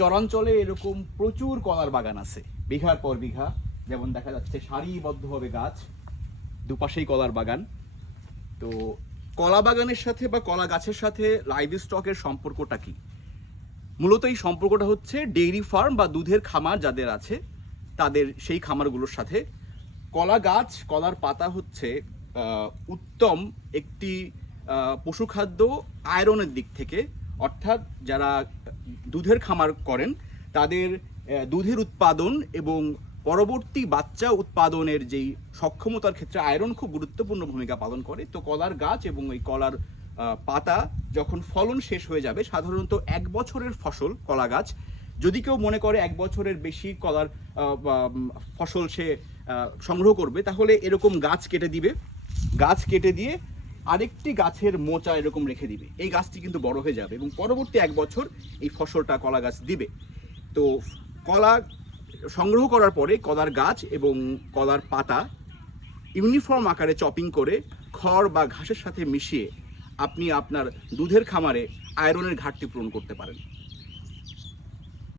চরাঞ্চলে এরকম প্রচুর কলার বাগান আছে, বিঘার পর বিঘা। যেমন দেখা যাচ্ছে সারিবদ্ধভাবে গাছ, দুপাশেই কলার বাগান। তো কলা বাগানের সাথে বা কলা গাছের সাথে লাইভ স্টকের সম্পর্কটা কি? মূলত এই সম্পর্কটা হচ্ছে ডেইরি ফার্ম বা দুধের খামার যাদের আছে তাদের সেই খামারগুলোর সাথে। কলা গাছ, কলার পাতা হচ্ছে উত্তম একটি পশুখাদ্য আয়রনের দিক থেকে। অর্থাৎ যারা দুধের খামার করেন তাদের দুধের উৎপাদন এবং পরবর্তী বাচ্চা উৎপাদনের যেই সক্ষমতার ক্ষেত্রে আয়রন খুব গুরুত্বপূর্ণ ভূমিকা পালন করে। তো কলার গাছ এবং এই কলার পাতা যখন ফলন শেষ হয়ে যাবে, সাধারণত 1 বছরের ফসল কলা গাছ, যদি কেউ মনে করে 1 বছরের বেশি কলার ফসল সে সংগ্রহ করবে, তাহলে এরকম গাছ কেটে দিবে। গাছ কেটে দিয়ে আরেকটি গাছের মোচা এরকম রেখে দিবে। এই গাছটি কিন্তু বড় হয়ে যাবে এবং পরবর্তী 1 বছর এই ফসলটা কলা গাছ দিবে। তো কলা সংগ্রহ করার পরে কলার গাছ এবং কলার পাতা ইউনিফর্ম আকারে চপিং করে খড় বা ঘাসের সাথে মিশিয়ে আপনি আপনার দুধের খামারে আয়রনের ঘাটতি পূরণ করতে পারেন।